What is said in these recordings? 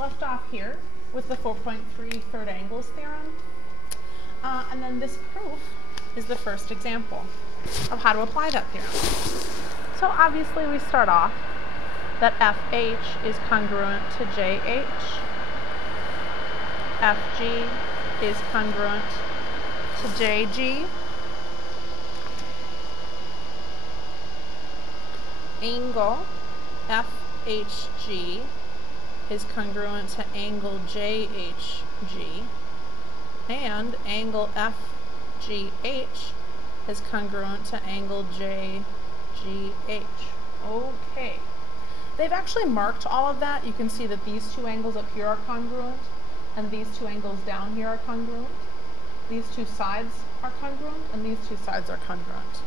left off here with the 4.3 third angles theorem. And then this proof is the first example of how to apply that theorem. So obviously we start off that FH is congruent to JH. FG is congruent to JG. Angle FHG is congruent to angle JHG, and angle FGH is congruent to angle JGH. Okay. They've actually marked all of that. You can see that these two angles up here are congruent, and these two angles down here are congruent. These two sides are congruent, and these two sides are congruent.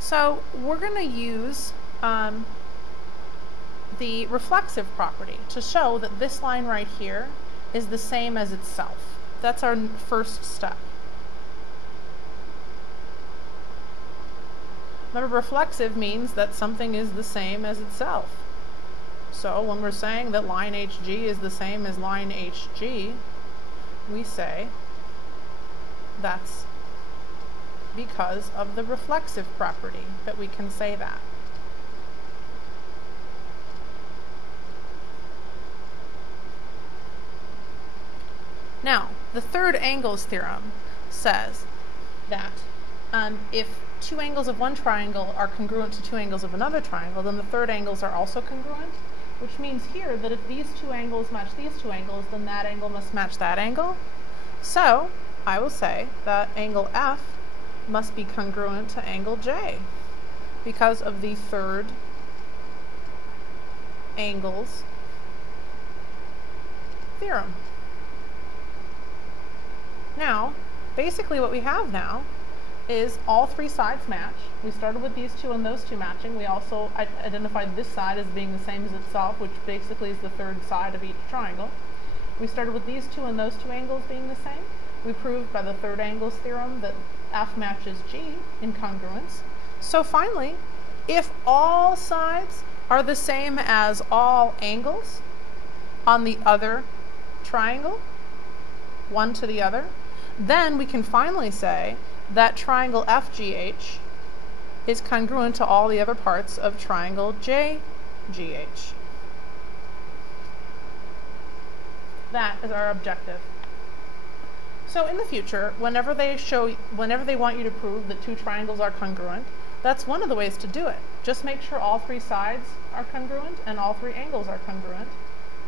So we're going to use the reflexive property to show that this line right here is the same as itself. That's our first step. Remember, reflexive means that something is the same as itself. So when we're saying that line HG is the same as line HG, we say that's because of the reflexive property that we can say that. Now, the third angles theorem says that if two angles of one triangle are congruent to two angles of another triangle, then the third angles are also congruent, which means here that if these two angles match these two angles, then that angle must match that angle. So I will say that angle F must be congruent to angle J because of the third angles theorem. Now, basically what we have now is all three sides match. We started with these two and those two matching. We also identified this side as being the same as itself, which basically is the third side of each triangle. We started with these two and those two angles being the same. We proved by the third angles theorem that F matches G in congruence. So finally, if all sides are the same as all angles on the other triangle, one to the other, then we can finally say that triangle FGH is congruent to all the other parts of triangle JGH. That is our objective. So in the future, whenever they want you to prove that two triangles are congruent, that's one of the ways to do it. Just make sure all three sides are congruent and all three angles are congruent,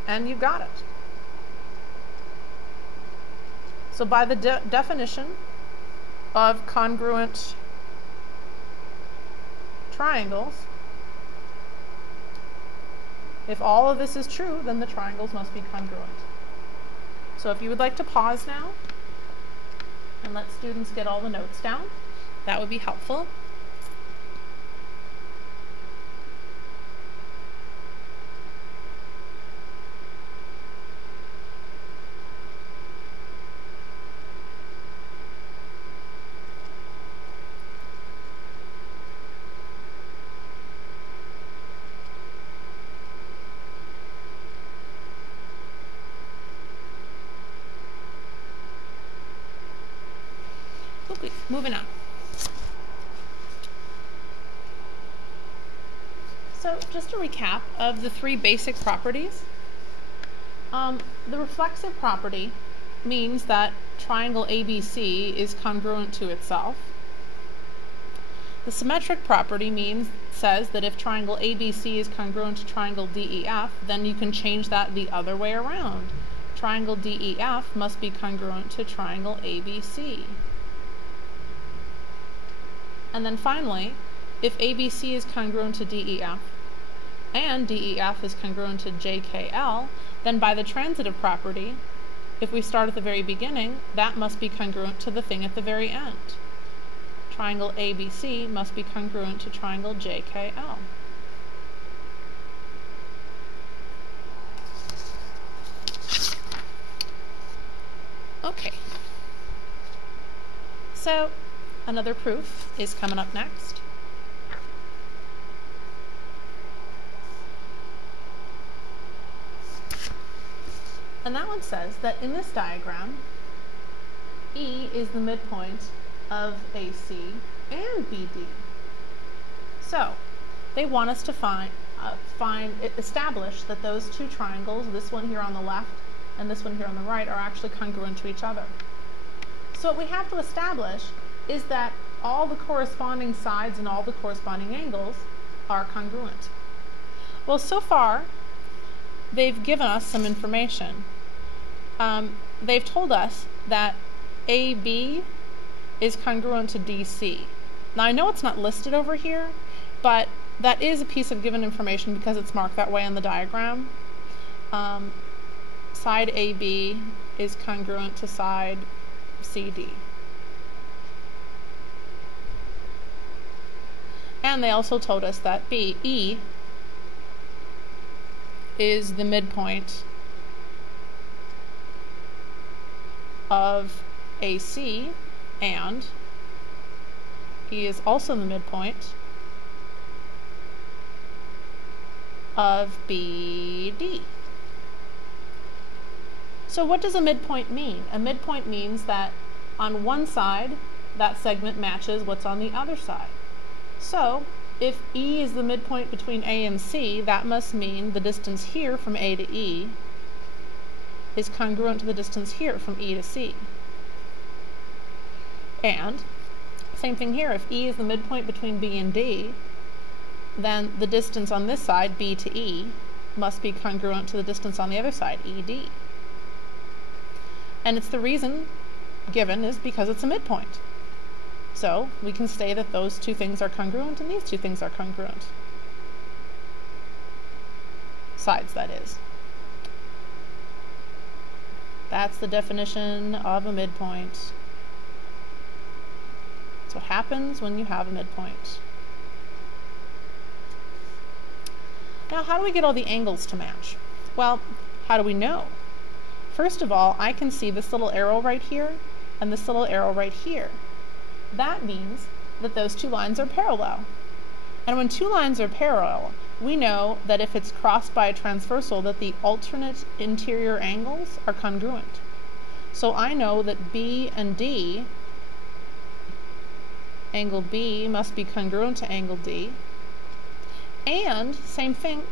and you've got it. So by the definition of congruent triangles, if all of this is true, then the triangles must be congruent. So if you would like to pause now and let students get all the notes down, that would be helpful. Okay, moving on. So just a recap of the three basic properties. The reflexive property means that triangle ABC is congruent to itself. The symmetric property says that if triangle ABC is congruent to triangle DEF, then you can change that the other way around. Triangle DEF must be congruent to triangle ABC. And then finally, if ABC is congruent to DEF and DEF is congruent to JKL, then by the transitive property, if we start at the very beginning, that must be congruent to the thing at the very end. Triangle ABC must be congruent to triangle JKL. Okay. So another proof is coming up next. And that one says that in this diagram, E is the midpoint of AC and BD. So they want us to establish that those two triangles, this one here on the left and this one here on the right, are actually congruent to each other. So what we have to establish is that all the corresponding sides and all the corresponding angles are congruent. Well, so far, they've given us some information. They've told us that AB is congruent to DC. Now, I know it's not listed over here, but that is a piece of given information because it's marked that way on the diagram. Side AB is congruent to side CD. And they also told us that BE is the midpoint of AC, and E is also the midpoint of BD. So what does a midpoint mean? A midpoint means that on one side, that segment matches what's on the other side. So if E is the midpoint between A and C, that must mean the distance here from A to E is congruent to the distance here from E to C. And same thing here, if E is the midpoint between B and D, then the distance on this side, B to E, must be congruent to the distance on the other side, ED. And it's the reason given is because it's a midpoint. So we can say that those two things are congruent and these two things are congruent. Sides, that is. That's the definition of a midpoint. That's what happens when you have a midpoint. Now, how do we get all the angles to match? Well, how do we know? First of all, I can see this little arrow right here and this little arrow right here. That means that those two lines are parallel. And when two lines are parallel, we know that if it's crossed by a transversal, that the alternate interior angles are congruent. So I know that B and D, angle B must be congruent to angle D. And same thing,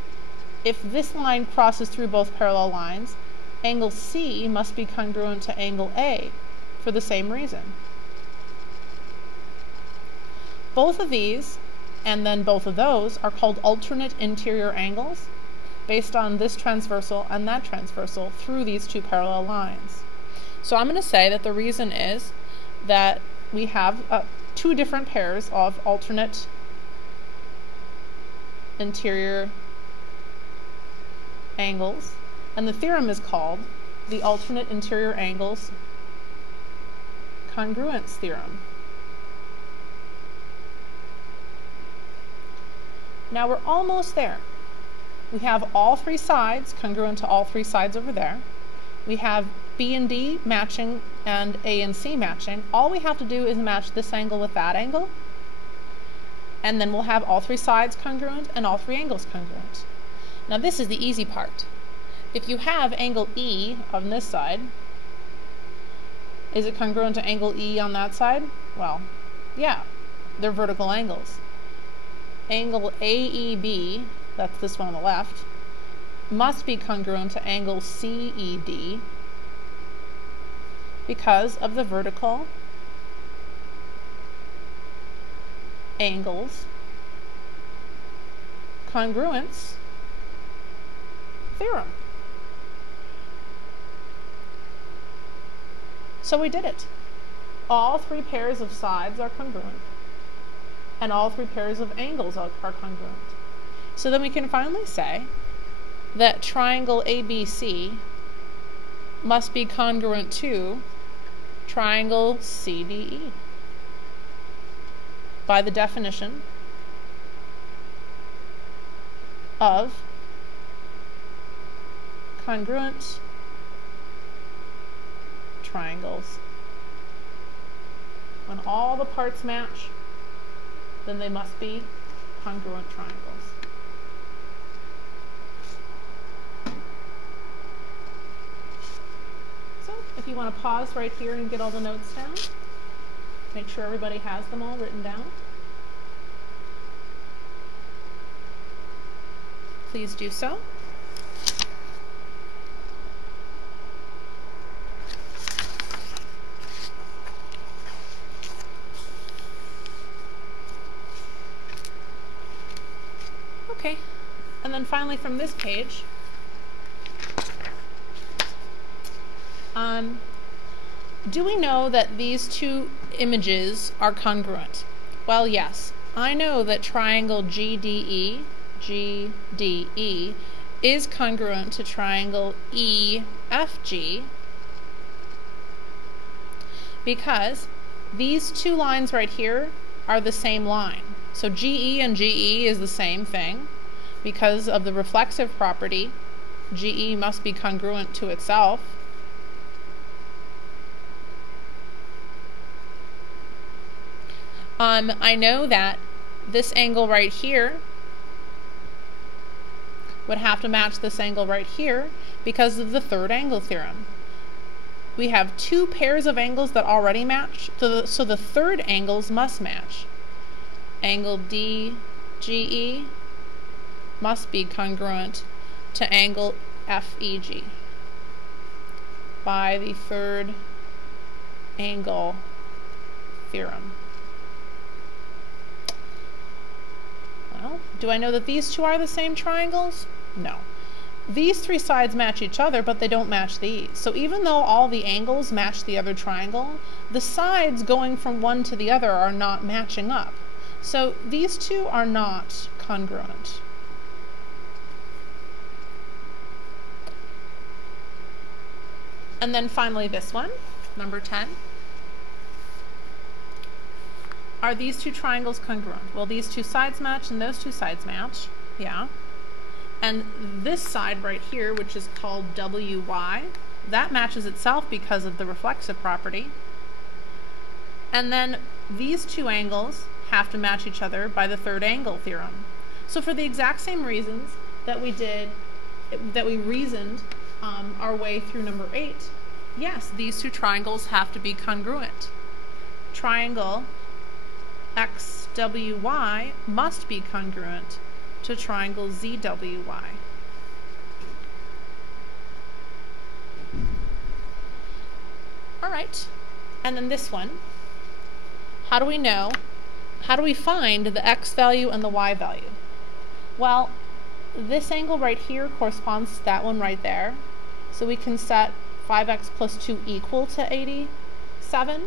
if this line crosses through both parallel lines, angle C must be congruent to angle A for the same reason. Both of these, and then both of those, are called alternate interior angles based on this transversal and that transversal through these two parallel lines. So I'm going to say that the reason is that we have two different pairs of alternate interior angles, and the theorem is called the alternate interior angles congruence theorem. Now we're almost there. We have all three sides congruent to all three sides over there. We have B and D matching and A and C matching. All we have to do is match this angle with that angle, and then we'll have all three sides congruent and all three angles congruent. Now this is the easy part. If you have angle E on this side, is it congruent to angle E on that side? Well, yeah, they're vertical angles. Angle AEB, that's this one on the left, must be congruent to angle CED because of the vertical angles congruence theorem. So we did it. All three pairs of sides are congruent, and all three pairs of angles are congruent. So then we can finally say that triangle ABC must be congruent to triangle CDE by the definition of congruent triangles. When all the parts match, then they must be congruent triangles. want to pause right here and get all the notes down. Make sure everybody has them all written down. Please do so. Okay, and then finally from this page, do we know that these two images are congruent? Well, yes. I know that triangle GDE is congruent to triangle EFG because these two lines right here are the same line. So GE and GE is the same thing. Because of the reflexive property, GE must be congruent to itself. I know that this angle right here would have to match this angle right here because of the third angle theorem. We have two pairs of angles that already match, so the third angles must match. Angle DGE must be congruent to angle FEG by the third angle theorem. Well, do I know that these two are the same triangles? No. These three sides match each other, but they don't match these. So even though all the angles match the other triangle, the sides going from one to the other are not matching up. So these two are not congruent. And then finally this one, number 10. Are these two triangles congruent? Well, these two sides match and those two sides match, yeah. And this side right here, which is called WY, that matches itself because of the reflexive property. And then these two angles have to match each other by the third angle theorem. So for the exact same reasons that we reasoned our way through number 8, yes, these two triangles have to be congruent. Triangle XWY must be congruent to triangle ZWY. All right, and then this one, how do we find the X value and the Y value? Well, this angle right here corresponds to that one right there, so we can set 5x plus 2 equal to 87.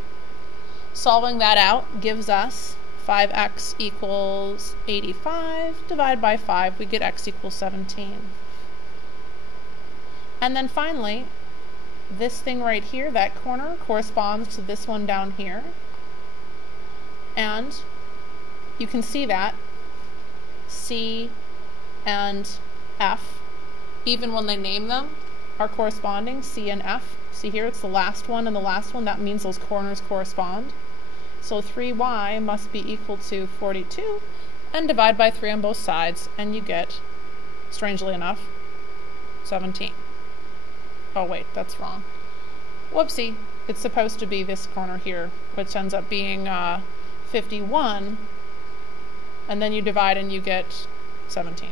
Solving that out gives us 5x equals 85, divide by 5, we get x equals 17. And then finally, this thing right here, that corner, corresponds to this one down here. And you can see that C and F, even when they name them, are corresponding, C and F. See here, it's the last one and the last one. That means those corners correspond. So 3y must be equal to 42, and divide by 3 on both sides, and you get, strangely enough, 17. Oh wait, that's wrong. Whoopsie, it's supposed to be this corner here, which ends up being 51, and then you divide and you get 17.